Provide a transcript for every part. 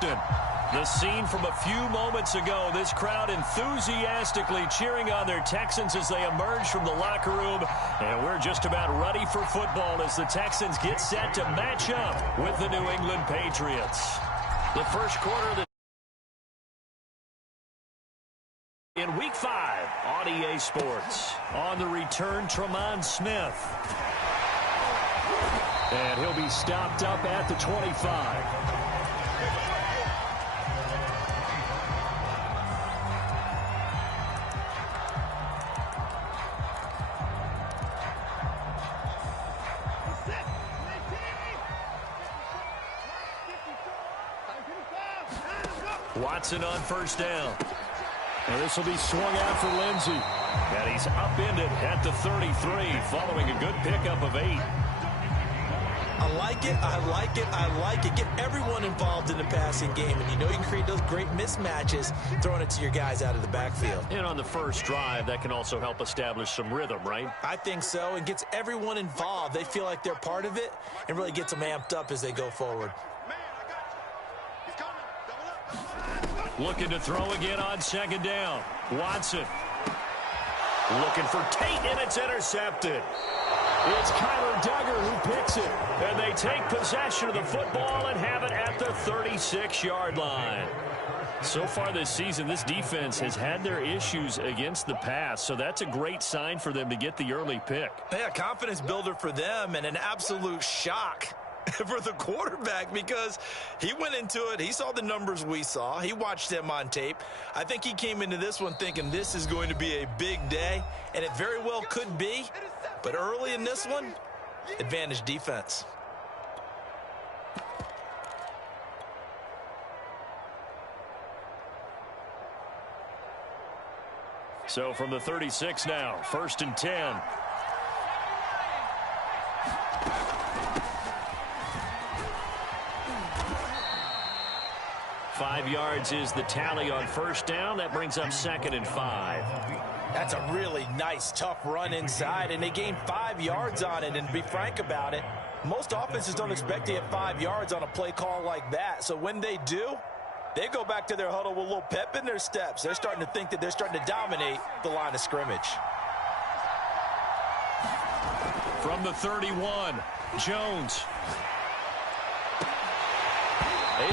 The scene from a few moments ago, this crowd enthusiastically cheering on their Texans as they emerge from the locker room. And we're just about ready for football as the Texans get set to match up with the New England Patriots. The first quarter of the in Week 5 on EA Sports. On the return, Tremont Smith. And he'll be stopped up at the 25. Watson on first down. And this will be swung out for Lindsey. And he's upended at the 33 following a good pickup of 8. I like it, I like it, I like it. Get everyone involved in the passing game. And you know you can create those great mismatches throwing it to your guys out of the backfield. And on the first drive, that can also help establish some rhythm, right? I think so. And gets everyone involved. They feel like they're part of it and really gets them amped up as they go forward. Looking to throw again on second down. Watson. Looking for Tate, and it's intercepted. It's Kyler Duggar who picks it. And they take possession of the football and have it at the 36-yard line. So far this season, this defense has had their issues against the pass, so that's a great sign for them to get the early pick. Yeah, confidence builder for them and an absolute shock for the quarterback because he went into it. He saw the numbers we saw. He watched them on tape. I think he came into this one thinking this is going to be a big day, and it very well could be. But early in this one, advantage defense. So from the 36 now, 1st and 10. Five yards is the tally on first down. That brings up 2nd and 5. That's a really nice, tough run inside, and they gained 5 yards on it. And to be frank about it, most offenses don't expect to get 5 yards on a play call like that. So when they do, they go back to their huddle with a little pep in their steps. They're starting to think that they're starting to dominate the line of scrimmage. From the 31, Jones.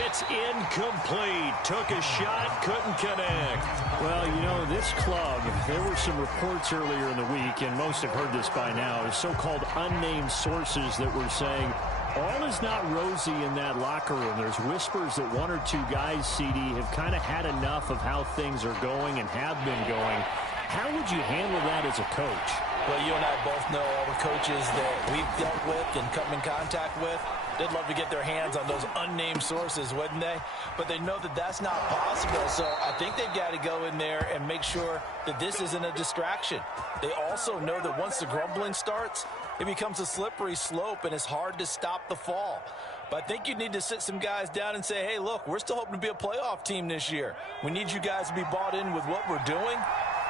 It's incomplete. Took a shot, couldn't connect. Well, you know, this club, there were some reports earlier in the week, and most have heard this by now, is so-called unnamed sources that were saying all is not rosy in that locker room. There's whispers that 1 or 2 guys, CD, have kind of had enough of how things are going and have been going. How would you handle that as a coach? Well, you and I both know all the coaches that we've dealt with and come in contact with. They'd love to get their hands on those unnamed sources, wouldn't they? But they know that that's not possible, so I think they've got to go in there and make sure that this isn't a distraction. They also know that once the grumbling starts, it becomes a slippery slope, and it's hard to stop the fall. But I think you need to sit some guys down and say, hey, look, we're still hoping to be a playoff team this year. We need you guys to be bought in with what we're doing.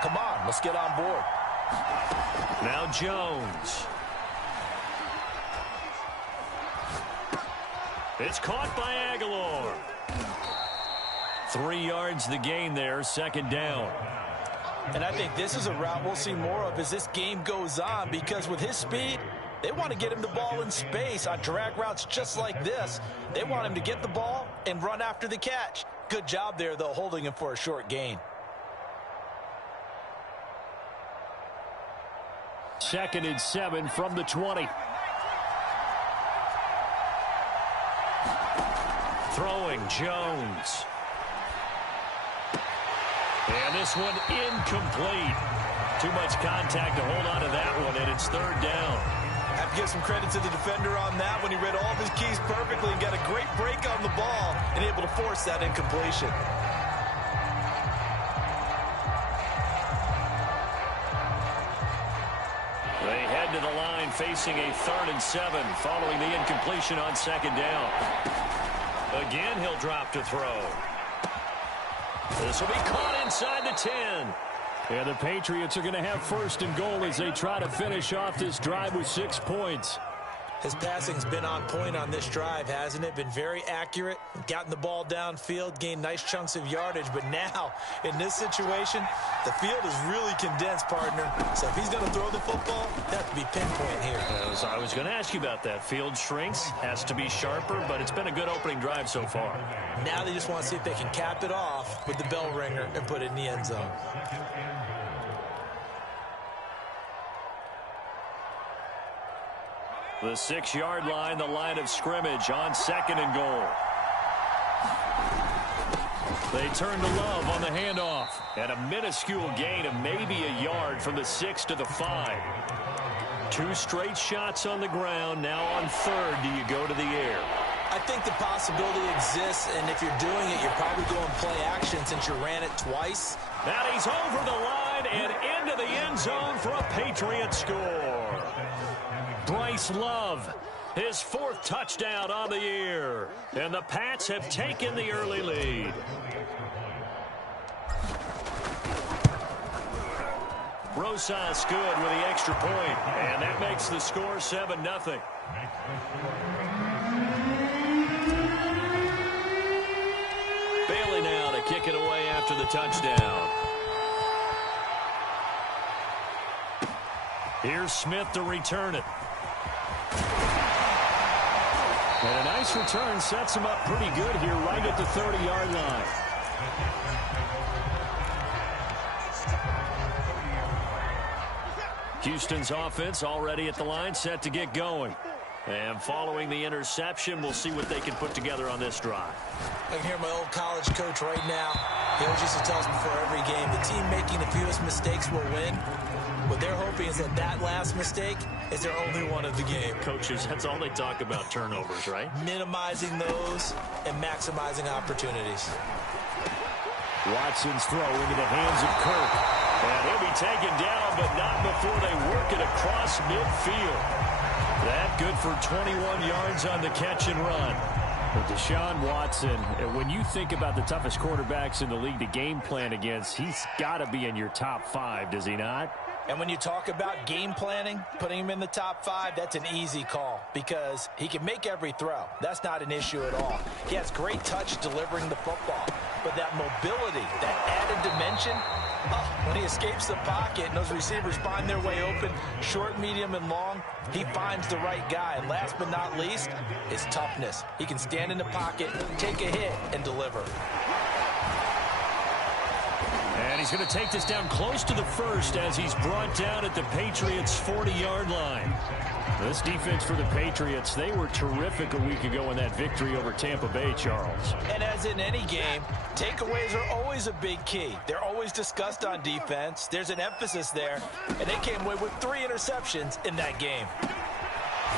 Come on, let's get on board. Now Jones. It's caught by Aguilar. 3 yards the gain there, 2nd down. And I think this is a route we'll see more of as this game goes on, because with his speed, they want to get him the ball in space on drag routes just like this. They want him to get the ball and run after the catch. Good job there, though, holding him for a short gain. 2nd and 7 from the 20. Throwing Jones. And this one incomplete. Too much contact to hold on to that one, and it's 3rd down. I have to give some credit to the defender on that when he read all of his keys perfectly and got a great break on the ball and able to force that incompletion. They head to the line facing a 3rd and 7 following the incompletion on 2nd down. Again, he'll drop to throw. This will be caught inside the 10. Yeah, the Patriots are going to have 1st and goal as they try to finish off this drive with 6 points. His passing's been on point on this drive, hasn't it? Been very accurate, gotten the ball downfield, gained nice chunks of yardage. But now, in this situation, the field is really condensed, partner. So if he's going to throw the football, it has to be pinpoint here. I was going to ask you about that. Field shrinks, has to be sharper, but it's been a good opening drive so far. Now they just want to see if they can cap it off with the bell ringer and put it in the end zone. The 6-yard line, the line of scrimmage on 2nd and goal. They turn to Love on the handoff. And a minuscule gain of maybe a yard from the 6 to the 5. 2 straight shots on the ground. Now on 3rd, do you go to the air? I think the possibility exists, and if you're doing it, you're probably going play action since you ran it twice. And he's over the line and into the end zone for a Patriot score. Bryce Love, his 4th touchdown on the year. And the Pats have taken the early lead. Rosas good with the extra point, and that makes the score 7-0. Bailey now to kick it away after the touchdown. Here's Smith to return it. And a nice return sets him up pretty good here right at the 30-yard line. Houston's offense already at the line, set to get going. And following the interception, we'll see what they can put together on this drive. I can hear my old college coach right now. He always used to tell us before every game, the team making the fewest mistakes will win. What they're hoping is that that last mistake is their only one of the game. Coaches, that's all they talk about, turnovers, right? Minimizing those and maximizing opportunities. Watson's throw into the hands of Kirk. And he'll be taken down, but not before they work it across midfield. That good for 21 yards on the catch and run. But Deshaun Watson, when you think about the toughest quarterbacks in the league to game plan against, he's got to be in your top 5, does he not? And when you talk about game planning, putting him in the top 5, that's an easy call because he can make every throw. That's not an issue at all. He has great touch delivering the football. But that mobility, that added dimension, when he escapes the pocket and those receivers find their way open, short, medium, and long, he finds the right guy. And last but not least, his toughness. He can stand in the pocket, take a hit, and deliver. And he's going to take this down close to the 1st as he's brought down at the Patriots' 40-yard line. This defense for the Patriots, they were terrific a week ago in that victory over Tampa Bay, Charles. And as in any game, takeaways are always a big key. They're always discussed on defense. There's an emphasis there, and they came away with 3 interceptions in that game.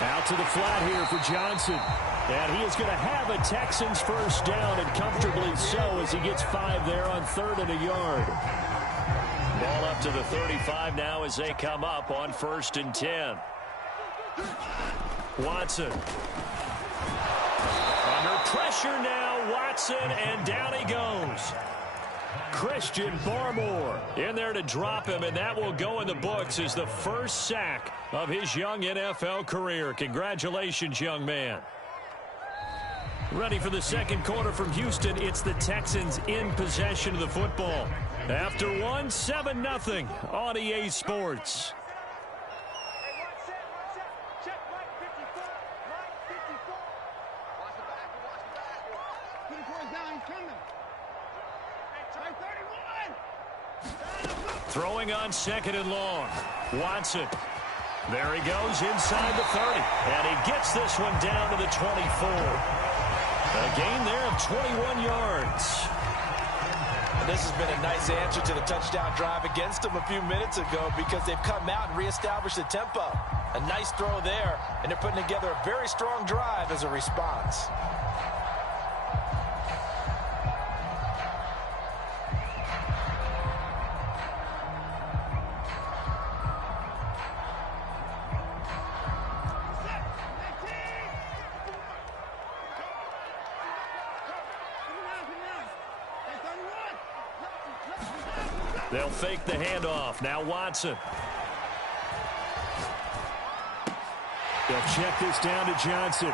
Out to the flat here for Johnson. And he is going to have a Texans first down, and comfortably so as he gets 5 there on 3rd and a yard. Ball up to the 35 now as they come up on 1st and 10. Watson. Under pressure now, Watson, and down he goes. Christian Barmore in there to drop him, and that will go in the books as the first sack of his young NFL career. Congratulations, young man. Ready for the second quarter from Houston. It's the Texans in possession of the football. After 7-0 on EA Sports. Throwing on 2nd and long. Watson. There he goes inside the 30. And he gets this one down to the 24. A gain there of 21 yards. And this has been a nice answer to the touchdown drive against them a few minutes ago because they've come out and reestablished the tempo. A nice throw there, and they're putting together a very strong drive as a response. They'll fake the handoff. Now Watson. They'll check this down to Johnson.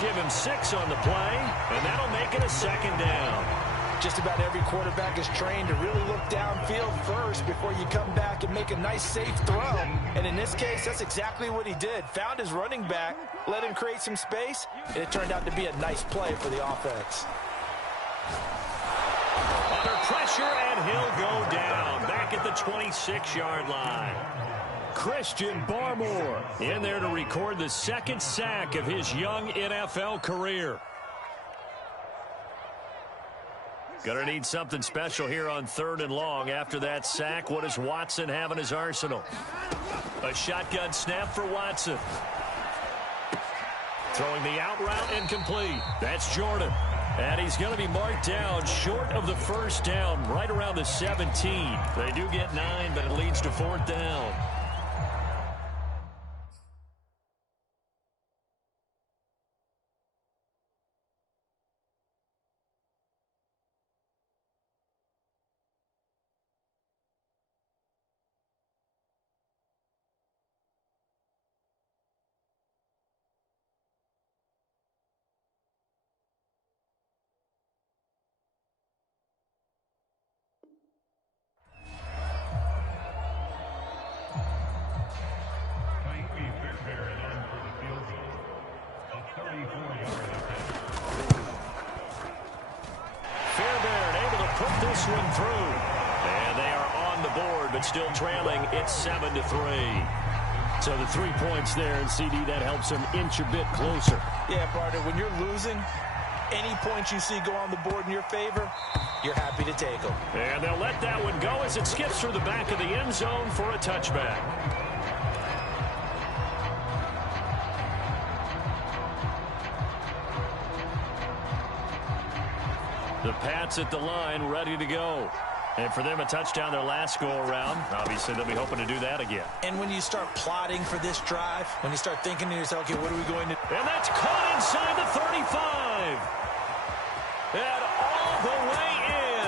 Give him 6 on the play, and that'll make it a second down. Just about every quarterback is trained to really look downfield first before you come back and make a nice, safe throw. And in this case, that's exactly what he did. Found his running back, let him create some space, and it turned out to be a nice play for the offense. Under pressure, and he'll go down. Back at the 26-yard line. Christian Barmore in there to record the second sack of his young NFL career. Gonna need something special here on 3rd and long. After that sack, what does Watson have in his arsenal? A shotgun snap for Watson. Throwing the out route incomplete. That's Jordan. And he's going to be marked down short of the first down, right around the 17. They do get 9, but it leads to 4th down. This one through, and they are on the board, but still trailing. It's 7-3. So the 3 points there, and CD, that helps them inch a bit closer. Yeah, partner, when you're losing, any points you see go on the board in your favor, you're happy to take them. And they'll let that one go as it skips through the back of the end zone for a touchback. The Pats at the line, ready to go. And for them, a touchdown their last go-around. Obviously, they'll be hoping to do that again. And when you start plotting for this drive, when you start thinking to yourself, okay, what are we going to do? And that's caught inside the 35. And all the way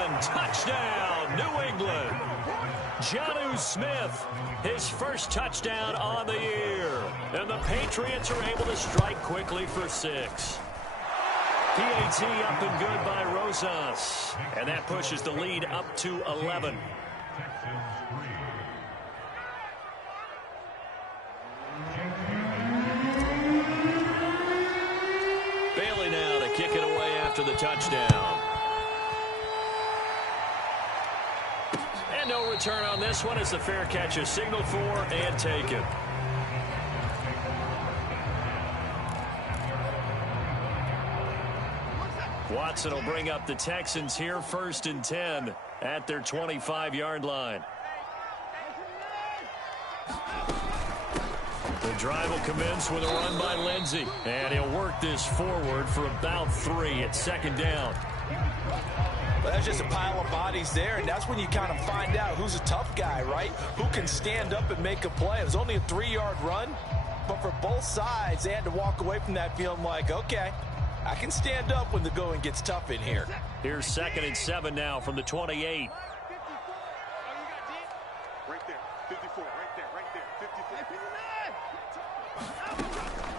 in. Touchdown, New England. Jonnu Smith, his first touchdown on the year. And the Patriots are able to strike quickly for 6. PAT up and good by Rosas. And that pushes the lead up to 11. Bailey now to kick it away after the touchdown. And no return on this one as the fair catch is signaled for and taken. Watson will bring up the Texans here, 1st and 10 at their 25-yard line. The drive will commence with a run by Lindsey, and he'll work this forward for about 3 at 2nd down. Well, that's just a pile of bodies there, and that's when you kind of find out who's a tough guy, right? Who can stand up and make a play. It was only a 3-yard run, but for both sides, they had to walk away from that feeling like, okay, I can stand up when the going gets tough in here. Here's 2nd and 7 now from the 28. Right there, 54, right there, 54.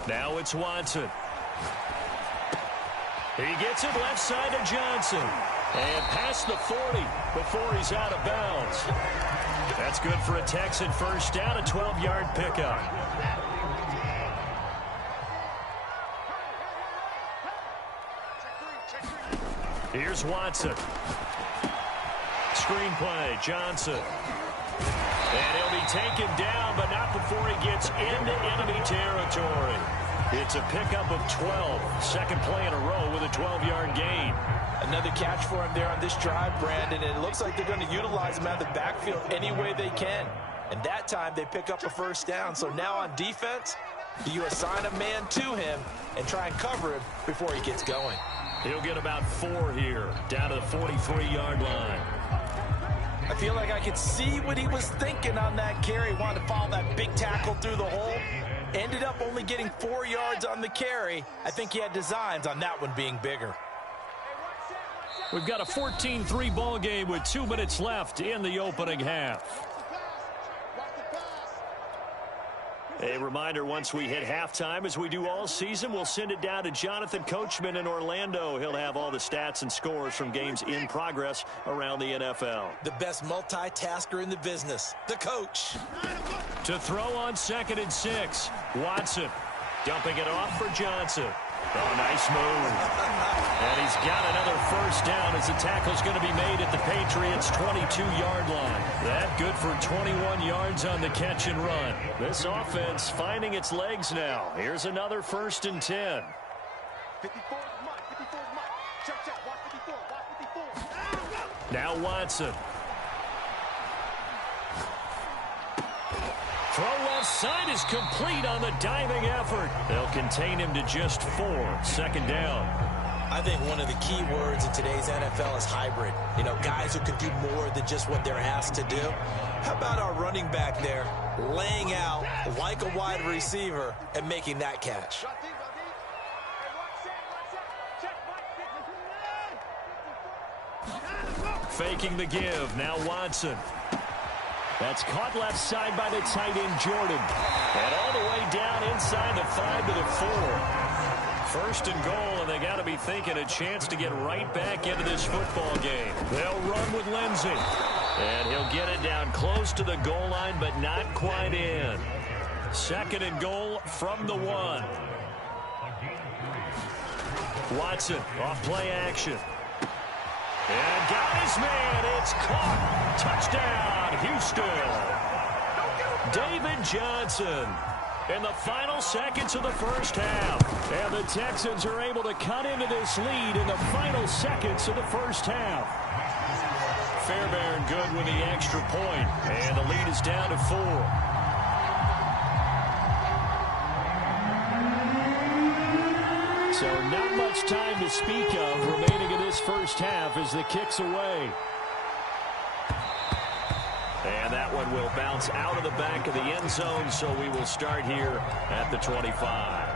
Now it's Watson. He gets it left side to Johnson. And past the 40 before he's out of bounds. That's good for a Texan first down, a 12-yard pickup. Here's Watson. Screenplay, Johnson. And he'll be taken down, but not before he gets into enemy territory. It's a pickup of 12. Second play in a row with a 12-yard gain. Another catch for him there on this drive, Brandon, and it looks like they're going to utilize him out of the backfield any way they can. And that time they pick up a first down. So now on defense, you assign a man to him and try and cover him before he gets going. He'll get about 4 here, down to the 43-yard line. I feel like I could see what he was thinking on that carry. Wanted to follow that big tackle through the hole. Ended up only getting 4 yards on the carry. I think he had designs on that one being bigger. We've got a 14-3 ball game with 2 minutes left in the opening half. A reminder, once we hit halftime, as we do all season, we'll send it down to Jonathan Coachman in Orlando. He'll have all the stats and scores from games in progress around the NFL. The best multitasker in the business, the coach. To throw on 2nd and 6, Watson dumping it off for Johnson. Oh, nice move. And he's got another first down as the tackle's going to be made at the Patriots' 22-yard line. That good for 21 yards on the catch and run. This offense finding its legs now. Here's another 1st and 10. 54 Mike. Check. Watch 54. Now Watson. Throw left side is complete on the diving effort. They'll contain him to just 4. 2nd down. I think one of the key words in today's NFL is hybrid. You know, guys who can do more than just what they're asked to do. How about our running back there laying out like a wide receiver and making that catch? Faking the give. Now Watson. That's caught left side by the tight end, Jordan. And all the way down inside the 5 to the 4. 1st and goal, and they got to be thinking a chance to get right back into this football game. They'll run with Lindsey. And he'll get it down close to the goal line, but not quite in. 2nd and goal from the 1. Watson off play action. And got his man. It's caught. Touchdown, Houston. David Johnson in the final seconds of the first half. And the Texans are able to cut into this lead in the final seconds of the first half. Fairbairn good with the extra point. And the lead is down to 4. So not much time to speak of remaining in this first half as the kick's away. And that one will bounce out of the back of the end zone, so we will start here at the 25.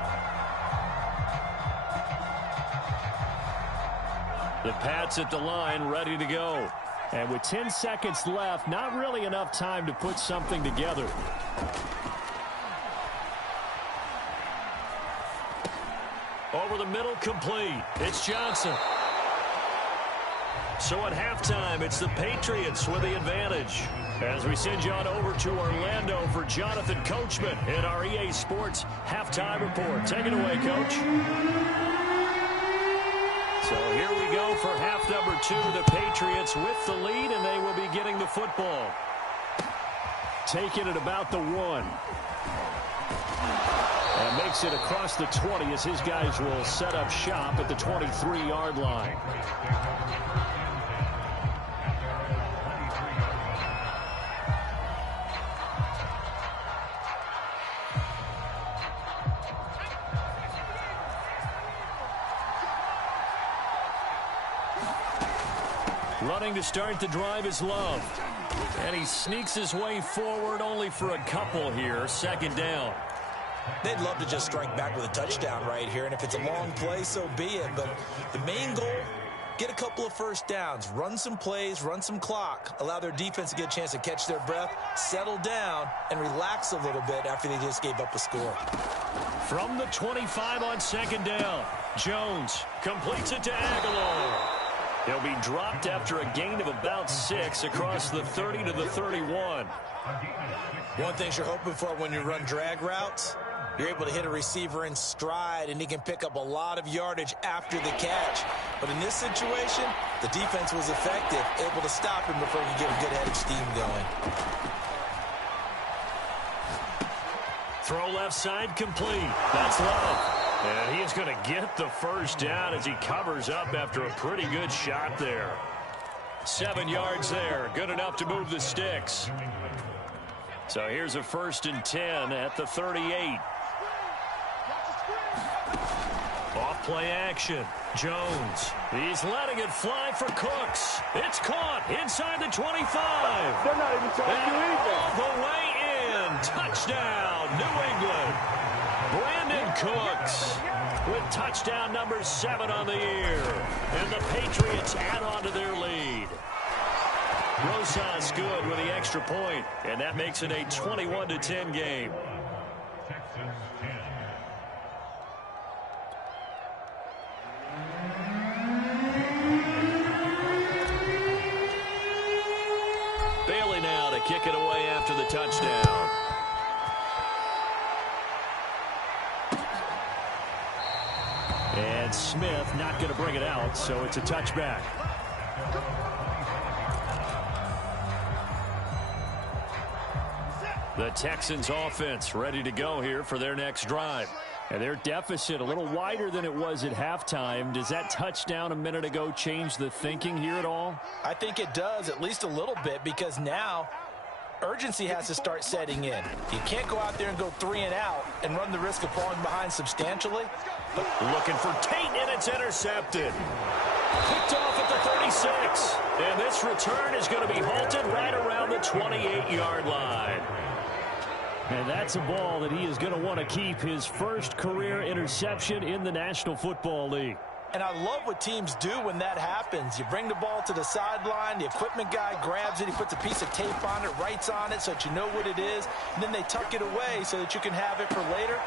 The Pats at the line, ready to go. And with 10 seconds left, not really enough time to put something together. Over the middle, complete. It's Johnson. So at halftime, it's the Patriots with the advantage. As we send you on over to Orlando for Jonathan Coachman in our EA Sports Halftime Report. Take it away, Coach. So here we go for half number 2. The Patriots with the lead, and they will be getting the football. Taking it about the 1. And makes it across the 20 as his guys will set up shop at the 23-yard line. Running to start the drive is Love. And he sneaks his way forward only for a couple here. 2nd down. They'd love to just strike back with a touchdown right here, and if it's a long play, so be it. But the main goal, get a couple of first downs, run some plays, run some clock, allow their defense to get a chance to catch their breath, settle down, and relax a little bit after they just gave up a score. From the 25 on 2nd down, Jones completes it to Aguilar. He'll be dropped after a gain of about 6 across the 30 to the 31. One thing you're hoping for when you run drag routes, you're able to hit a receiver in stride, and he can pick up a lot of yardage after the catch. But in this situation, the defense was effective, able to stop him before he could get a good head of steam going. Throw left side complete. That's Love. And he is going to get the first down as he covers up after a pretty good shot there. 7 yards there. Good enough to move the sticks. So here's a 1st and 10 at the 38. Off play action. Jones. He's letting it fly for Cooks. It's caught inside the 25. They're not even trying to do anything. All the way in. Touchdown, New England. Brandon Cooks with touchdown number 7 on the year. And the Patriots add on to their lead. Rosas good with the extra point, and that makes it a 21-10 game. Bailey now to kick it away after the touchdown. And Smith not going to bring it out, so it's a touchback. The Texans offense ready to go here for their next drive. And their deficit a little wider than it was at halftime. Does that touchdown a minute ago change the thinking here at all? I think it does, at least a little bit, because now urgency has to start setting in. You can't go out there and go 3 and out and run the risk of falling behind substantially. But looking for Tate, and it's intercepted. Picked off at the 36. And this return is going to be halted right around the 28-yard line. And that's a ball that he is going to want to keep, his first career interception in the National Football League. And I love what teams do when that happens. You bring the ball to the sideline, the equipment guy grabs it, he puts a piece of tape on it, writes on it so that you know what it is, and then they tuck it away so that you can have it for later.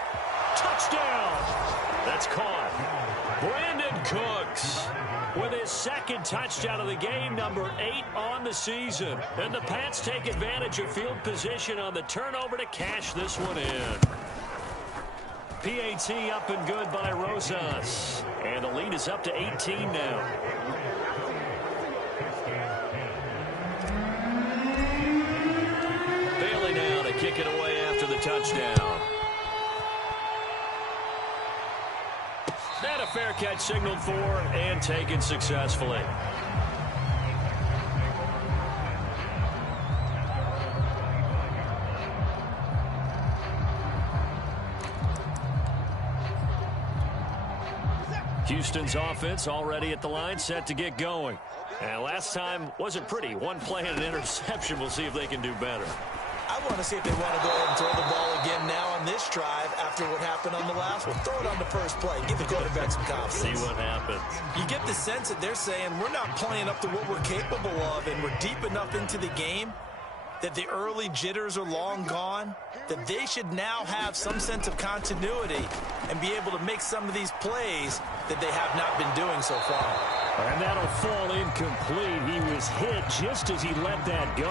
Touchdown! That's caught. Brandon Cooks with his second touchdown of the game, number 8 on the season. And the Pats take advantage of field position on the turnover to cash this one in. PAT up and good by Rosas. And the lead is up to 18 now. Bailey now to kick it away after the touchdown. And a fair catch signaled for and taken successfully. Houston's offense already at the line, set to get going. And last time wasn't pretty. One play and an interception. We'll see if they can do better. I want to see if they want to go ahead and throw the ball again now on this drive after what happened on the last one. Throw it on the first play. Give the quarterback some confidence. See what happens. You get the sense that they're saying we're not playing up to what we're capable of, and we're deep enough into the game that the early jitters are long gone, that they should now have some sense of continuity and be able to make some of these plays that they have not been doing so far. And that'll fall incomplete. He was hit just as he let that go.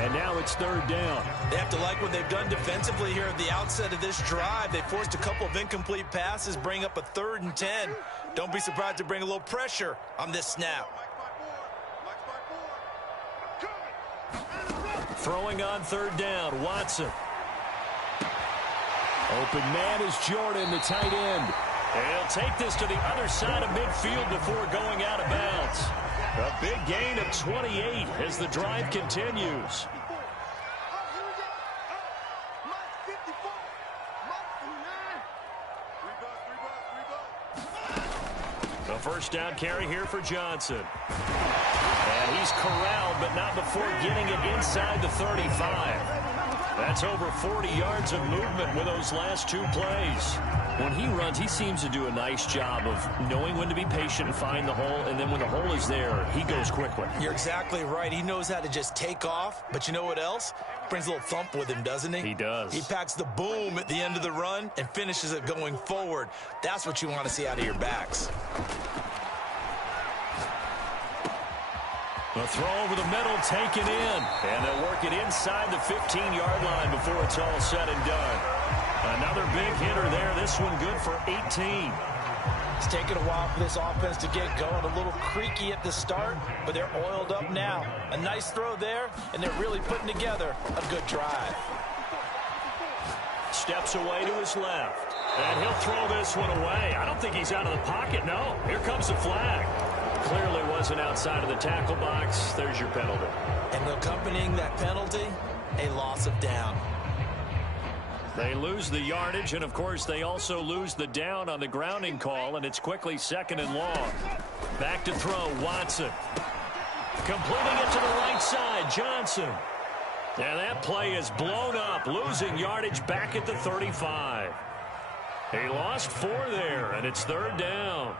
And now it's third down. They have to like what they've done defensively here at the outset of this drive. They forced a couple of incomplete passes, bring up a 3rd and 10. Don't be surprised to bring a little pressure on this snap. Throwing on third down, Watson. Open man is Jordan, the tight end. And he'll take this to the other side of midfield before going out of bounds. A big gain of 28 as the drive continues. The first down carry here for Johnson. And he's corralled, but not before getting it inside the 35. That's over 40 yards of movement with those last 2 plays. When he runs, he seems to do a nice job of knowing when to be patient and find the hole, and then when the hole is there, he goes quickly. You're exactly right. He knows how to just take off, but you know what else? Brings a little thump with him, doesn't he? He does. He packs the boom at the end of the run and finishes it going forward. That's what you want to see out of your backs. The throw over the middle, taken in. And they'll work it inside the 15-yard line before it's all said and done. Another big hitter there. This one good for 18. It's taken a while for this offense to get going. A little creaky at the start, but they're oiled up now. A nice throw there, and they're really putting together a good drive. Steps away to his left. And he'll throw this one away. I don't think he's out of the pocket, no. Here comes the flag. Clearly wasn't outside of the tackle box. There's your penalty. And accompanying that penalty, a loss of down. They lose the yardage, and, of course, they also lose the down on the grounding call, and it's quickly 2nd and long. Back to throw, Watson. Completing it to the right side, Johnson. And that play is blown up, losing yardage back at the 35. He lost 4 there, and it's 3rd down.